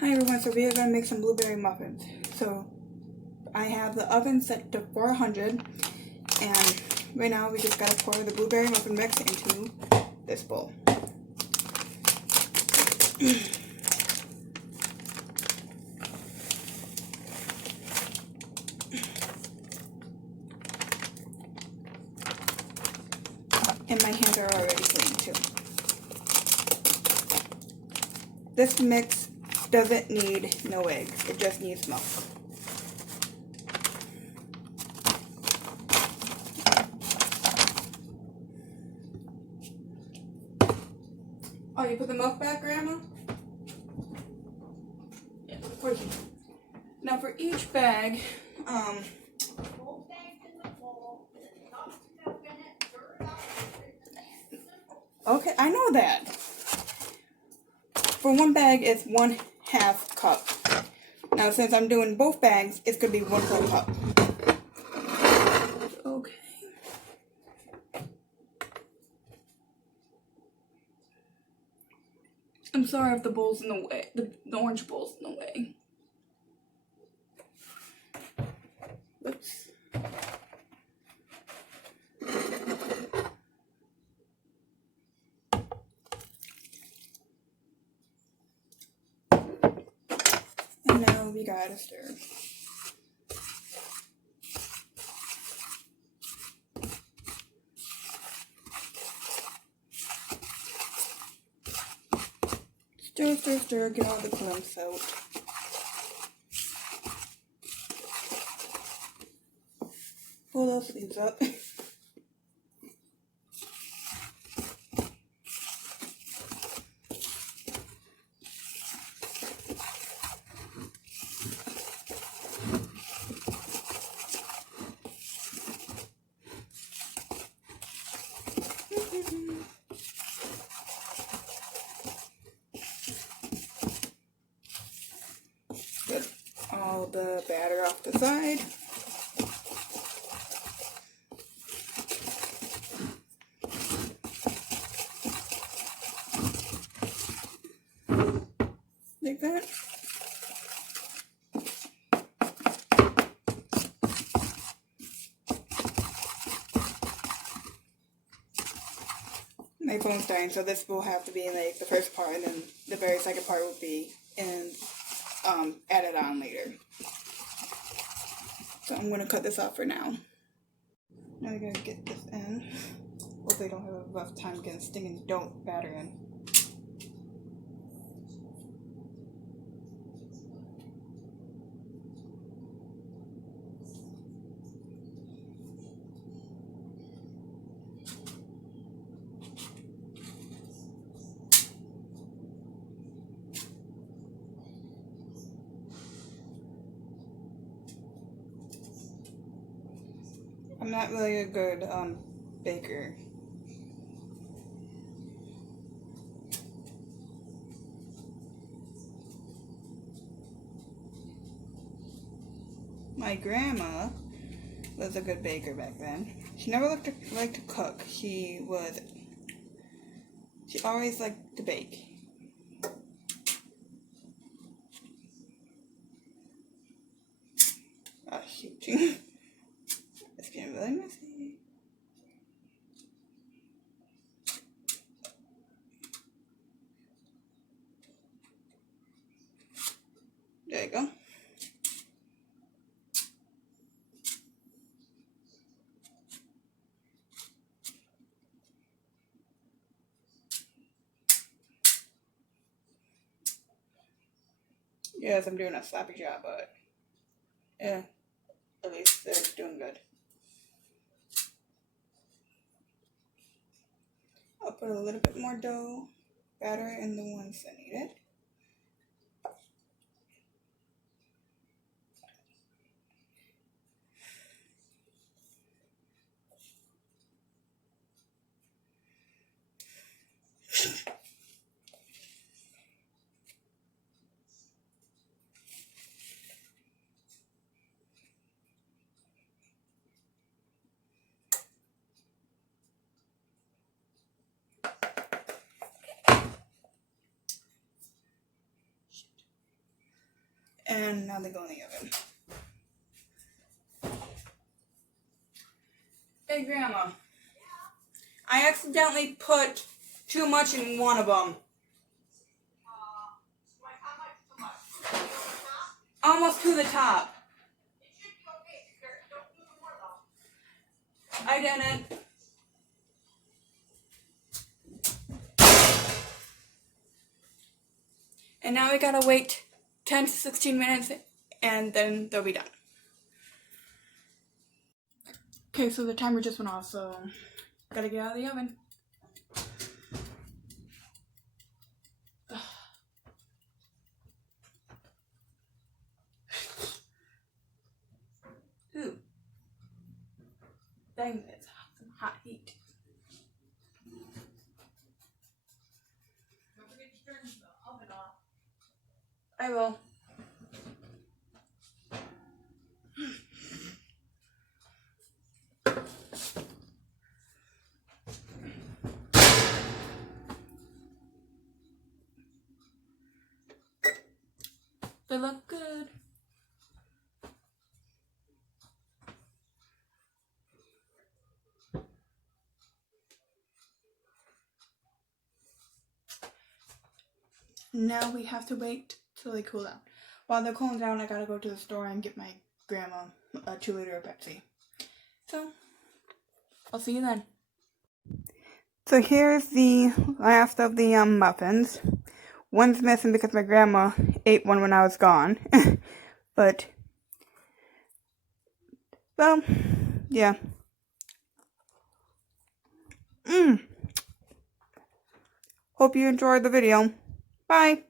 Hi everyone, so we are going to make some blueberry muffins. So I have the oven set to 400 and right now we just got to pour the blueberry muffin mix into this bowl. And my hands are already clean too. This mix doesn't need no eggs, it just needs milk. Oh, you put the milk back, Grandma? Yeah, of course you do. Now for each bag, okay, I know that. For one bag, it's 1/2 cup. Now, since I'm doing both bags, it's going to be 1 full cup. Okay. I'm sorry if the bowl's in the way. The orange bowl's in the way. Oops. And now we gotta stir. Stir, stir, stir, get all the clumps out. Pull those sleeves up. Get all the batter off the side. Like that. My phone's dying, so this will have to be like the first part, and then the very second part will be added on later. So I'm gonna cut this off for now. Now we gotta get this in. Hopefully I don't have a rough time getting stinging dough batter in. I'm not really a good baker. My grandma was a good baker back then. She never liked to cook. She always liked to bake. Oh shoot. It's getting really messy. There you go. Yes, I'm doing a sloppy job, but yeah, at least they're doing good. I'll put a little bit more dough batter in the ones that need it. And now they go in the oven. Hey, Grandma. I accidentally put too much in one of them. Almost to the top. I didn't. And now we gotta wait 10 to 16 minutes and then they'll be done. Okay, so the timer just went off, so gotta get out of the oven. Ooh. Dang, it's some hot heat. Don't forget to turn the oven off. I will. They look good. Now we have to wait till they cool down. While they're cooling down, I gotta go to the store and get my grandma a 2-liter of Pepsi. So, I'll see you then. So here's the last of the muffins. One's missing because my grandma ate one when I was gone. But, well, yeah. Hope you enjoyed the video. Bye.